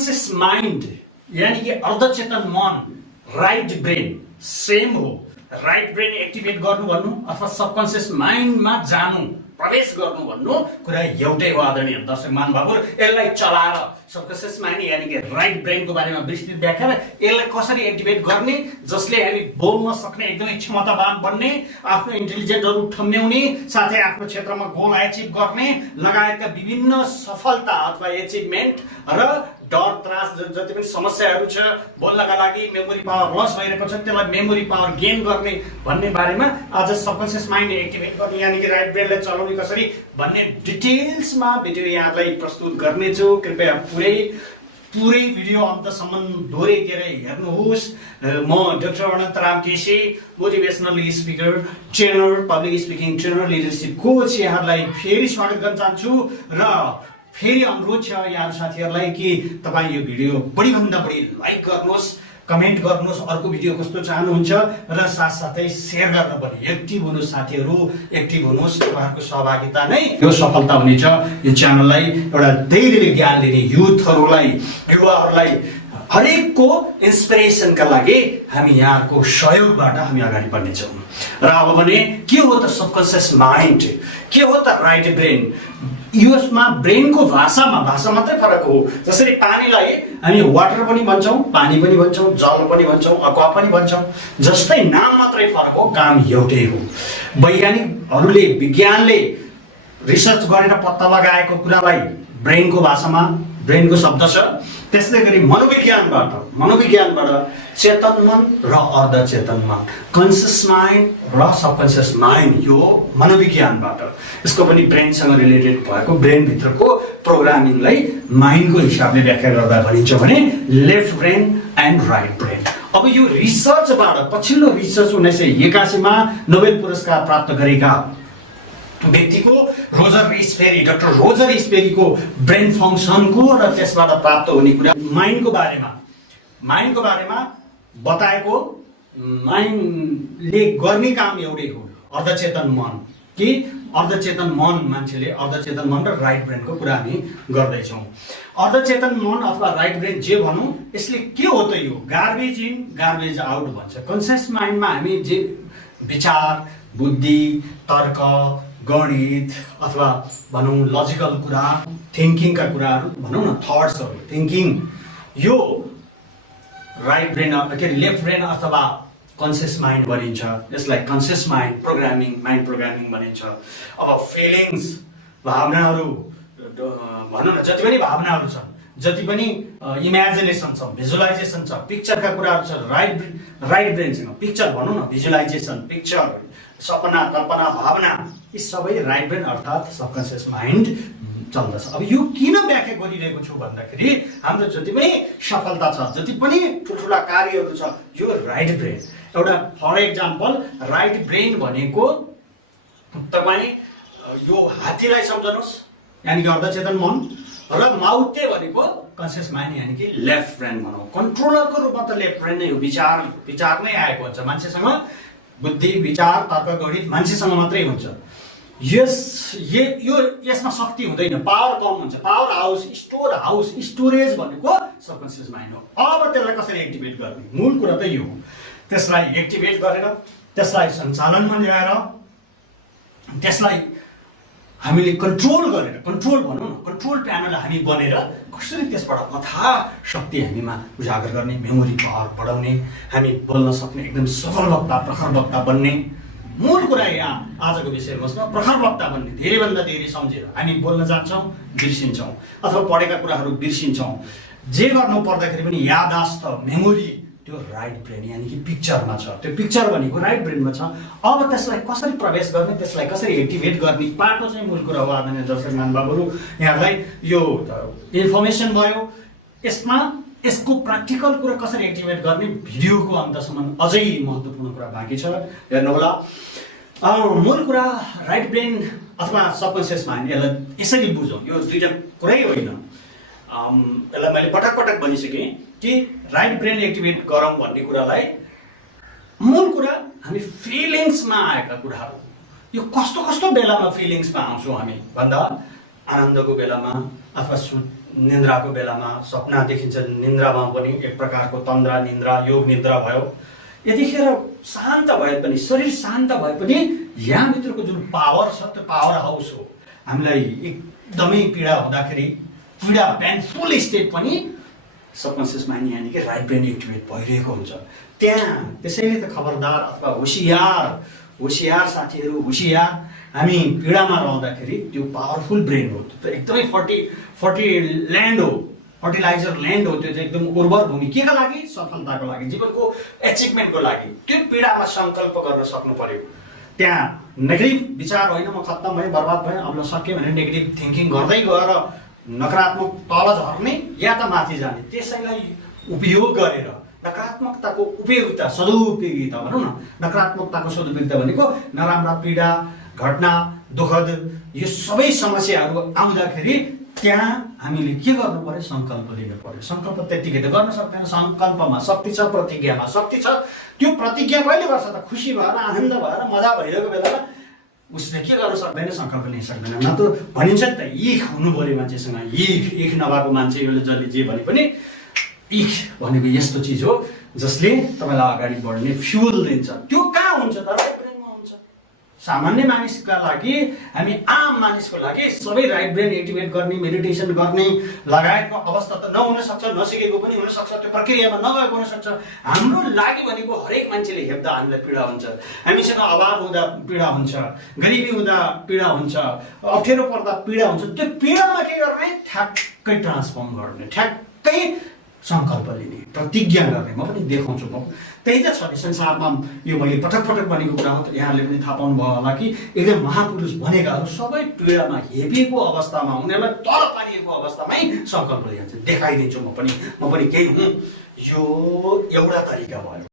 Subconscious mind यानी कि अर्धचेतन मन, राइट ब्रेन सेम हो। राइट ब्रेन एक्टिभेट गर्नु भन्नु अथवा सबकन्सियस माइन्डमा जानु, प्रवेश गर्नु भन्नु कुरा एउटै हो आदरणीय दर्शक महानुभावहरु। यसलाई चलाएर सबकन्सियस माइन्ड यानी कि राइट ब्रेनको बारेमा विस्तृत व्याख्या, यसलाई कसरी एक्टिभेट गर्ने जसले हामी बोल्न सक्ने, एकदमै क्षमतावान बन्ने, आफ्नो इन्टेलिजेन्टहरु ठम्ब्याउने, साथै आफ्नो क्षेत्रमा गोल अचिभ गर्ने लगायतका विभिन्न सफलता अथवा अचिभमेन्ट र डर त्रास जति पनि समस्याहरू छ, बोल्नका लागि मेमोरी पावर लस भइरहेको छ त्यसलाई मेमोरी पावर गेन गर्ने भन्ने बारेमा आज सबकन्सियस माइन्ड एक्टिभेट गर्ने यानी कि राइट ब्रेनलाई चलाउने कसरी भन्ने डिटेल्समा भिडियो यहाँलाई प्रस्तुत गर्नेछु। कृपया पुरै भिडियो अन्तसम्म दोहोऱ्याइदिएर हेर्नुहोस्। म doctor Anantaram KC, motivational speaker, trainer, public speaking trainer, leadership coach यहाँलाई फेरि स्वागत गर्न चाहन्छु र फेरि अनुरोध छ यहाँ साथीहरुलाई कि तपाई यो भिडियो बढी भन्दा बढी लाइक गर्नुहोस्, कमेन्ट गर्नुहोस्, अर्को भिडियो कस्तो चाहनुहुन्छ र साथसाथै शेयर गर्न पनि एक्टिभ हुनुहोस्। साथीहरु एक्टिभ हुनुहोस्, तपाईहरुको सहभागिता नै यो सफलता हुनेछ। यो च्यानललाई एउटा धेरै ज्ञान दिने युथहरुलाई, युवाहरुलाई हरेकको इन्स्पिरेसनका लागि हामी यहाँको सहयोगबाट हामी अगाडि बढ्नेछौँ। र अब भने के हो त सबकन्सियस माइन्ड, के हो त राइट ब्रेन? यसमा ब्रेनको भाषा मात्रै फरक हो। जसरी पानीलाई हामी वाटर पनि भन्छौं, पानी पनि भन्छौं, जल पनि भन्छौं, अक्वा पनि भन्छौं, जस्तै नाम मात्रै फरक हो, काम एउटै हो। वैज्ञानिकहरूले, विज्ञानले रिसर्च गरेर पत्ता लगाएको कुरालाई ब्रेनको भाषामा ब्रेनको शब्द छ। त्यसै गरी मनोविज्ञानबाट चेतन मन र अर्धचेतन मन, कन्सियस माइन्ड र सबकन्सियस माइन्ड, यो मनोविज्ञानबाट यसको पनि ब्रेनसँग रिलेटेड भएको ब्रेन भित्रको प्रोग्रामिङलाई माइन्डको हिसाबले व्याख्या गर्दा भनिन्छ भने left brain and right brain. अब यो रिसर्चबाट पछिल्लो रिसर्च 1981 मा नोबेल पुरस्कार प्राप्त गरेका व्यक्तिको डाक्टर रोजर स्पेरीको ब्रेन फंक्सनको र त्यसबाट प्राप्त हुने कुरा माइन्डको बारेमा बताएको। माइन्डले गर्ने काम एउटै हो, अर्धचेतन मन कि अर्धचेतन मन, मान्छेले अर्धचेतन मन र राइट ब्रेनको कुरा हामी गर्दैछौँ। अर्धचेतन मन अथवा राइट ब्रेन जे भनौँ, यसले के हो त? यो गार्बेज इन गार्बेज आउट भन्छ। कन्सियस माइन्डमा हामी जे विचार, बुद्धि, तर्क, गणित अथवा भनौँ लजिकल कुरा, थिङ्किङका कुराहरू भनौँ न, थट्सहरू, थिङ्किङ, यो राइट ब्रेन के लेफ्ट ब्रेन अथवा कन्सियस माइन्ड भनिन्छ। यसलाई कन्सियस माइन्ड प्रोग्रामिङ भनिन्छ। अब फिलिङ्स, भावनाहरू भनौँ न, जति पनि भावनाहरू छन्, जति पनि इमेजिनेसन छ, भिजुअलाइजेसन छ, पिक्चरका कुराहरू छ, राइट ब्रेनसँग पिक्चर भनौँ न, भिजुअलाइजेसन, पिक्चर, सपना, कल्पना, भावना, यी सबै राइट ब्रेन अर्थात् सबकन्सियस माइन्ड चल्दछ। अब यो किन व्याख्या गरिरहेको छु भन्दाखेरि हाम्रो जति पनि सफलता छ, जति पनि ठुल्ठुला कार्यहरू छ, यो राइट ब्रेन। एउटा फर एक्जाम्पल, राइट ब्रेन भनेको तपाईँ यो हात्तीलाई सम्झनुहोस् यानी कि अर्धचेतन मन, र माउते भनेको कन्सियस माइन्ड यानी कि लेफ्ट ब्रेन भनौँ। कन्ट्रोलरको रूपमा त लेफ्ट ब्रेन नै हो, विचार नै आएको हुन्छ मान्छेसँग, बुद्धि, विचार, तर्क, गणित मान्छेसँग मात्रै हुन्छ। यसमा शक्ति हुँदैन, पावर कम हुन्छ। पावर हाउस, स्टोरेज भनेको सबकन्सियस माइन्ड हो। अब त्यसलाई कसरी एक्टिभेट गर्ने, मूल कुरा त यो हो। त्यसलाई एक्टिभेट गरेर, त्यसलाई सञ्चालनमा ल्याएर, त्यसलाई हामीले कन्ट्रोल गरेर, कन्ट्रोल भनौँ न, कन्ट्रोल प्यानल हामी बनेर कसरी त्यसबाट अथाह शक्ति हामीमा उजागर गर्ने, मेमोरी पावर बढाउने, हामी बोल्न सक्ने, एकदम सफल वक्ता, प्रखर वक्ता बन्ने। मूल कुरा यहाँ आजको विषयवस्तुमा प्रखर वक्ता बन्ने। धेरैभन्दा धेरै सम्झेर हामी बोल्न जान्छौँ, बिर्सिन्छौँ, अथवा पढेका कुराहरू बिर्सिन्छौँ। जे गर्नु पर्दाखेरि पनि याददाश्त, मेमोरी, त्यो राइट ब्रेन यानी कि पिक्चरमा छ। त्यो पिक्चर भनेको राइट ब्रेनमा छ। अब त्यसलाई कसरी प्रवेश गर्ने, त्यसलाई कसरी एक्टिभेट गर्ने पाटो चाहिँ मूल कुरा हो। आदरणीय दर्शक महानुभावहरु, यहाँलाई यो इन्फर्मेसन भयो। यसको प्र्याक्टिकल कुरा कसरी एक्टिभेट गर्ने भिडियोको अन्तसम्म अझै महत्त्वपूर्ण कुरा बाँकी छ, हेर्नुहोला। मूल कुरा राइट ब्रेन अथवा सबकन्सियस माइन्ड, यसलाई यसरी बुझौँ, यो दुईटा कुरै होइन। यसलाई मैले पटक पटक भनिसकेँ कि राइट ब्रेन एक्टिभेट गरौँ भन्ने कुरालाई मूल कुरा हामी फिलिङ्समा आएका कुराहरू। यो कस्तो कस्तो बेलामा फिलिङ्समा आउँछौँ हामी भन्दा, आनन्दको बेलामा अथवा निन्द्राको बेलामा सपना देखिन्छ, निन्द्रामा पनि एक प्रकारको तन्द्रा निन्द्रा योग निन्द्रा भयो। यतिखेर शान्त भए पनि, शरीर शान्त भए पनि यहाँभित्रको जुन पावर छ त्यो पावर हाउस हो। हामीलाई एकदमै पीडा हुँदाखेरि, पीडा पेनफुल स्टेट पनि सबकन्सियस माइन्ड यानि कि राइट ब्रेन एक्टिभेट भइरहेको हुन्छ त्यहाँ। त्यसैले त खबरदार अथवा होसियार साथीहरू, होसियार। हामी पीडामा रहँदाखेरि त्यो पावरफुल ब्रेन हो, त्यो एकदमै फर्टिलाइजर ल्यान्ड हो। त्यो चाहिँ एकदम उर्वर भूमि केका लागि? सफलताको लागि, जीवनको एचिभमेन्टको लागि। त्यो पीडामा सङ्कल्प गर्न सक्नु पर्यो। त्यहाँ नेगेटिभ विचार होइन म खत्तम भएँ, बर्बाद भएँ, अब सक्यो भनेर नेगेटिभ थिङ्किङ गर्दै गएर नकारात्मक तल झर्ने या त माथि जाने, त्यसैलाई उपयोग गरेर नकारात्मकताको उपयोगिता, सदुपयोगिता भनौँ न। नकारात्मकताको सदुपयोगिता भनेको नराम्रा पीडा, घटना, दुःखद यो सबै समस्याहरू आउँदाखेरि त्यहाँ हामीले के गर्नु पर्यो? सङ्कल्प लिनु पर्यो। सङ्कल्प त्यतिकै त गर्न सक्दैन। सङ्कल्पमा शक्ति छ, प्रतिज्ञामा शक्ति छ। त्यो प्रतिज्ञा कहिले गर्छ त? खुसी भएर, आनन्द भएर, मजा भइरहेको बेलामा उसले के गर्न सक्दैन? सङ्कल्प लिन सक्दैन। न त भनिन्छ नि त इख हुनु पर्यो मान्छेसँग। इख नभएको मान्छे जसले जे भने पनि, इख भनेको यस्तो चिज हो जसले तपाईँलाई अगाडि बढ्ने फ्युल दिन्छ। त्यो कहाँ हुन्छ त? राइट ब्रेनमा हुन्छ। सामान्य मानिसका लागि, हामी आम मानिसको लागि सबै राइट ब्रेन एक्टिभेट गर्ने, मेडिटेसन गर्ने लगायतको अवस्था त नहुन सक्छ, नसिकेको पनि हुनसक्छ, त्यो प्रक्रियामा नगएको हुनसक्छ। हाम्रो लागि भनेको हरेक मान्छेले हेप्दा हामीलाई पीडा हुन्छ। हामीसँग अभाव हुँदा पीडा हुन्छ, गरिबी हुँदा पीडा हुन्छ, अप्ठ्यारो पर्दा पीडा हुन्छ। त्यो पीडामा के गर्ने? ठ्याक्कै ट्रान्सफर्म गर्ने, ठ्याक्कै सङ्कल्प लिने, प्रतिज्ञा गर्ने। म पनि देखाउँछु। म त्यही त छ नि संसारमा। यो मैले पटक भनेको कुरा हो। यहाँले पनि थाहा पाउनु भयो होला कि एकदम महापुरुष भनेकाहरू सबै पीडामा हेपेको अवस्थामा, उनीहरूलाई तल पारिएको अवस्थामै सङ्कल्प लिन्छ। देखाइदिन्छु म पनि केही हुँ। यो एउटा तरिका भयो।